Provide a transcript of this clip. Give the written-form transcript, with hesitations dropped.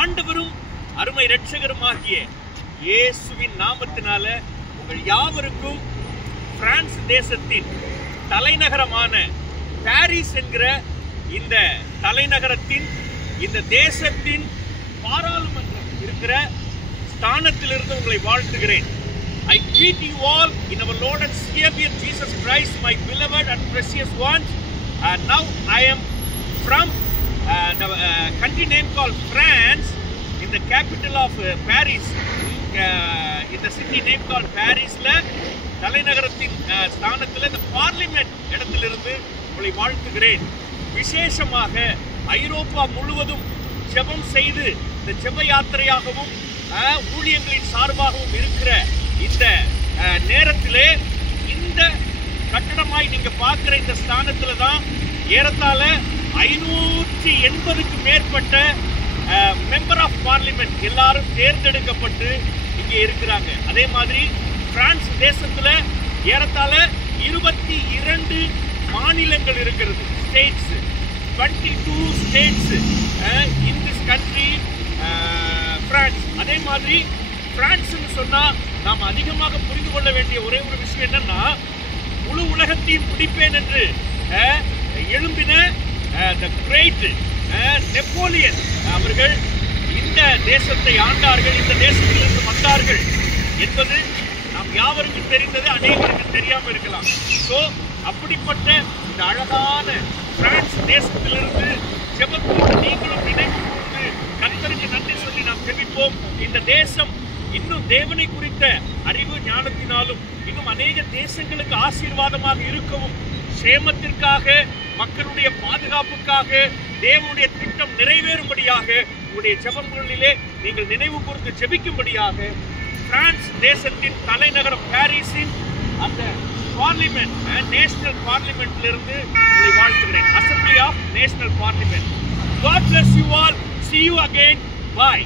ஆண்டவரும் அருமை இரட்சகருமாகிய இயேசுவின் நாமத்தினால உங்கள் யாவருக்கும் பிரான்ஸ் தேசத்தின் தலைநகரமான பாரிஸ் என்கிற இந்த தலைநகரத்தின் இந்த தேசத்தின் பாராளுமன்றம் இருக்கிற ஸ்தானத்திலிருந்து உங்களை வாழ்த்துகிறேன். I greet you all in our Lord and Savior Jesus Christ, my beloved and precious ones. Now I am from the country name called France, in the capital of Paris, in the city name called Paris. தலைநகரத்தின் ஸ்தானத்தில் இந்த parliament இடத்திலிருந்து உங்களை வாழ்த்துகிறேன். விசேஷமாக ஐரோப்பா முழுவதும் ஜெபம் செய்து இந்த ஜெப யாத்திரையாகவும் ஊழியங்களின் சார்பாகவும் இருக்கிற இந்த நேரத்திலே இந்த கட்டடமாய் நீங்க பார்க்கிற இந்த ஸ்தானத்துல தான் ஏறத்தாழ 580க்கு மேற்பட்ட மெம்பர் ஆஃப் பார்லிமெண்ட் எல்லாரும் தேர்ந்தெடுக்கப்பட்டு இங்கே இருக்கிறாங்க. அதே மாதிரி பிரான்ஸ் தேசத்துல ஏறத்தாழ 22 மாநிலங்கள் இருக்கிறது, states, 22 states in this country France. அதே மாதிரி பிரான்ஸ்னு சொன்னா நாம் அதிகமாக புரிந்து கொள்ள வேண்டிய ஒரே ஒரு விஷயம் என்னன்னா, முழு உலகத்தையும் பிடிப்பேன் என்று எழும்பின தி கிரேட் நெப்போலியன் அவர்கள் இந்த தேசத்தை ஆண்டார்கள், இந்த தேசத்திலிருந்து வந்தார்கள் என்பது நாம் யாவருக்கும் தெரிந்தது, அநேகருக்கு தெரியாமல் இருக்கலாம். ஸோ அப்படிப்பட்ட இந்த அழகான பிரான்ஸ் தேசத்திலிருந்து ஜெபத்தோடு நீங்களும் நினைவு கூர்ந்து கர்த்தருக்கு நன்றி சொல்லி நாம் ஜெபிப்போம். இந்த தேசம் இன்னும் தேவனை குறித்த அறிவு ஞானத்தினாலும் இன்னும் அநேக தேசங்களுக்கு ஆசீர்வாதமாக இருக்கவும், சேமத்திற்காக, மக்களுடைய பாதுகாப்புக்காக தேவனுடைய திட்டம் நிறைவேறும்படியாக உங்களுடைய ஜெபங்களிலே நீங்கள் நினைவு கூர்ந்து ஜெபிக்கும்படியாக பிரான்ஸ் தேசத்தின் தலைநகரம் பாரிஸின் அந்த பார்லிமெண்ட், நேஷனல் பார்லிமெண்ட்லிருந்து உங்களை வாழ்த்துகிறேன். Assembly of national parliament. God bless you all. See you again. Bye.